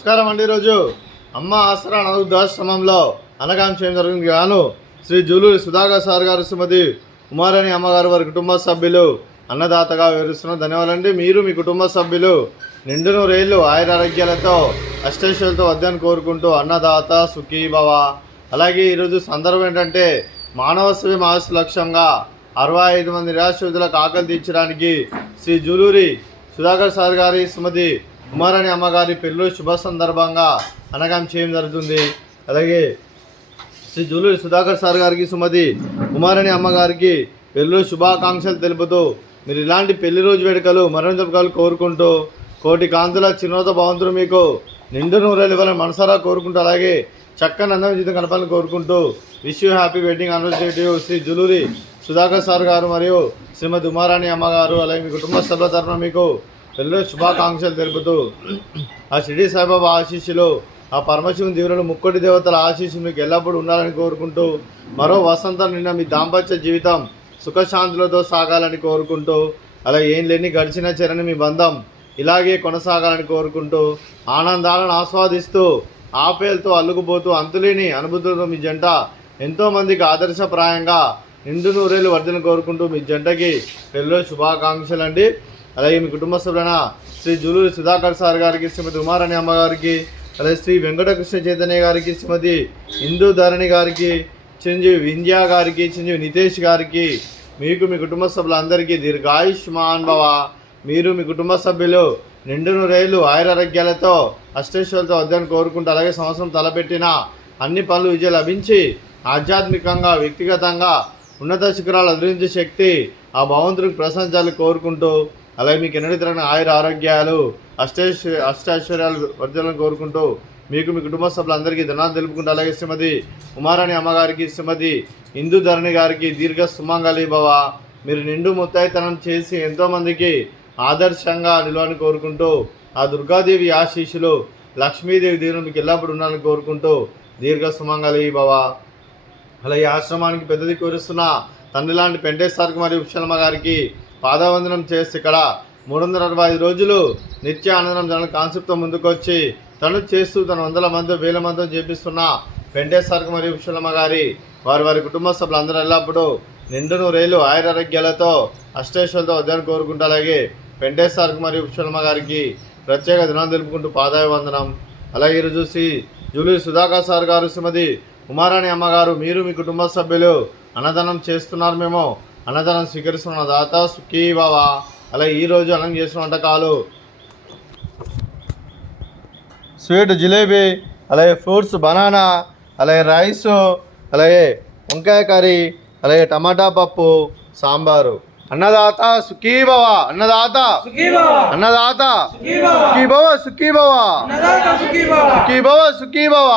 నమస్కారం అండి. ఈరోజు అమ్మ ఆసరా అనాథాశ్రమంలో అన్నదానం చేయడం జరిగింది. గాను శ్రీ జూలూరి సుధాకర్ సార్ గారు, శ్రీమతి ఉమారాణి అమ్మగారు వారి కుటుంబ సభ్యులు అన్నదాతగా వివరిస్తున్న ధన్యవాదాలండి. మీరు మీ కుటుంబ సభ్యులు నిండు నూరేళ్లు ఆయురారోగ్యాలతో అష్టైశ్వర్యాలతో వద్దని కోరుకుంటూ అన్నదాత సుఖీభవ. అలాగే ఈరోజు సందర్భం ఏంటంటే మానవ సేవ మహస్ లక్ష్యంగా 65 మంది నిరాశ్రితులకు ఆకలి తీర్చడానికి శ్రీ జూలూరి సుధాకర్ సార్ గారి, శ్రీమతి ఉమారాణి అమ్మగారి పెళ్ళి శుభ సందర్భంగా అన్నదానం చేయడం జరుగుతుంది. అలాగే శ్రీ జూలూరి సుధాకర్ సార్ గారికి, శ్రీమతి ఉమారాణి అమ్మగారికి పెళ్ళి శుభాకాంక్షలు తెలుపుతూ మీరు ఇలాంటి పెళ్లి రోజు వేడుకలు మరింత కోరుకుంటూ కోటి కాంతుల చిరునవ్వుతో భవంతులు మీకు నిండు నూరేళ్ళు ఇవ్వాలని మనసారా కోరుకుంటూ, అలాగే చక్కని అందమైన జీవితం కలపాలని కోరుకుంటూ wish you happy wedding anniversary Shri Juluri Sudhakar sir garu మరియు శ్రీమతి ఉమారాణి అమ్మగారు, అలాగే మీ కుటుంబ సభ్యుల తరఫున మీకు పెళ్ళి శుభాకాంక్షలు తెలుపుతూ ఆ షిరిడి సాయిబాబా ఆశీస్సులు, ఆ పరమశివుని దేవుడు ముక్కోటి దేవతల ఆశీస్సులు మీకు ఎల్లప్పుడూ ఉండాలని కోరుకుంటూ మరో వసంతం నిండా మీ దాంపత్య జీవితం సుఖశాంతులతో సాగాలని కోరుకుంటూ, అలా ఏం లేని గడిచిన చెరని మీ బంధం ఇలాగే కొనసాగాలని కోరుకుంటూ ఆనందాలను ఆస్వాదిస్తూ ఆపేలతో అల్లుకుపోతూ అంతులేని అనుభూతులతో మీ జంట ఎంతోమందికి ఆదర్శప్రాయంగా నిండు నూరేళ్ళు వర్ధన కోరుకుంటూ మీ జంటకి పెళ్ళి శుభాకాంక్షలు అండి. అలాగే మీ కుటుంబ సభ్యులైన శ్రీ జూలూరి సుధాకర్ సార్ గారికి, శ్రీమతి ఉమారాణి అమ్మగారికి, అలాగే శ్రీ వెంకటకృష్ణ చైతన్య గారికి, శ్రీమతి ఇందు ధరణి గారికి, చిరంజీవి వింధ్యా గారికి, చిరంజీవి నితేష్ గారికి, మీకు మీ కుటుంబ సభ్యులందరికీ దీర్ఘాయుష్మాన్ భవ. మీరు మీ కుటుంబ సభ్యులు నిండు నూరేళ్ళు ఆయురారోగ్యాలతో అష్టైశ్వర్యాలతో వద్దని కోరుకుంటూ, అలాగే సంవత్సరం తలపెట్టిన అన్ని పనులు విజయం లభించి ఆధ్యాత్మికంగా వ్యక్తిగతంగా ఉన్నత శిఖరాలు అధిరించే శక్తి ఆ భగవంతుడికి ప్రశంసాలు కోరుకుంటూ, అలాగే మీకు ఎన్నడూ తిరగని ఆయుర ఆరోగ్యాలు అష్టైశ్వర్యాలు వర్ధలను కోరుకుంటూ మీకు మీ కుటుంబ సభ్యులందరికీ ధనాలు తెలుపుకుంటూ, అలాగే శ్రీమతి ఉమారాణి అమ్మగారికి, శ్రీమతి ఇందు ధరణి గారికి దీర్ఘ సుమంగళి భవ. మీరు నిండు ముత్తైతనం చేసి ఎంతోమందికి ఆదర్శంగా నిలవని కోరుకుంటూ, ఆ దుర్గాదేవి ఆశీస్సులు లక్ష్మీదేవి దేవుని మీకు ఎల్లప్పుడూ ఉండాలని కోరుకుంటూ దీర్ఘ సుమంగళి భవ. అలాగే ఆశ్రమానికి పెద్దది కోరుస్తున్న తండ్రి లాంటి పెంటేశ్వర్కి మరియు ఉషలమ్మ గారికి పాదవందనం చేసి ఇక్కడ 365 రోజులు నిత్య ఆనందం జన కాన్సెప్ట్తో ముందుకొచ్చి తను చేస్తూ తన వందల మంది వేల మందితో చేపిస్తున్న పెంటేశ్వర్కి మరియు ఉషలమ్మ గారి వారి కుటుంబ సభ్యులందరూ ఎల్లప్పుడూ నిండు నూరేళ్ళు ఆయురారోగ్యాలతో అష్టైశ్వర్యాలతో వద్దని కోరుకుంటూ, అలాగే పెంటేశ్వర్కి మరియు ఉషలమ్మ గారికి ప్రత్యేక దినాలు తెలుపుకుంటూ పాదాభివందనం. అలాగే ఈరోజు శ్రీ జూలూరి సుధాకర్ సార్ గారు, శ్రీమతి ఉమారాణి అమ్మగారు, మీరు మీ కుటుంబ సభ్యులు అన్నదానం చేస్తున్నారు. మేము అన్నదానం స్వీకరిస్తున్న దాత సుఖీభవ. అలాగే ఈరోజు అన్నం చేసిన వంటకాలు స్వీట్ జిలేబీ, అలాగే ఫ్రూట్స్ బనానా, అలాగే రైస్, అలాగే వంకాయ కర్రీ, అలాగే టమాటా పప్పు, సాంబారు. అన్నదాత సుఖీభవ, అన్నదాత అన్నదాత సుఖీభవ, సుఖీభవ సుఖీభవ, సుఖీభవ.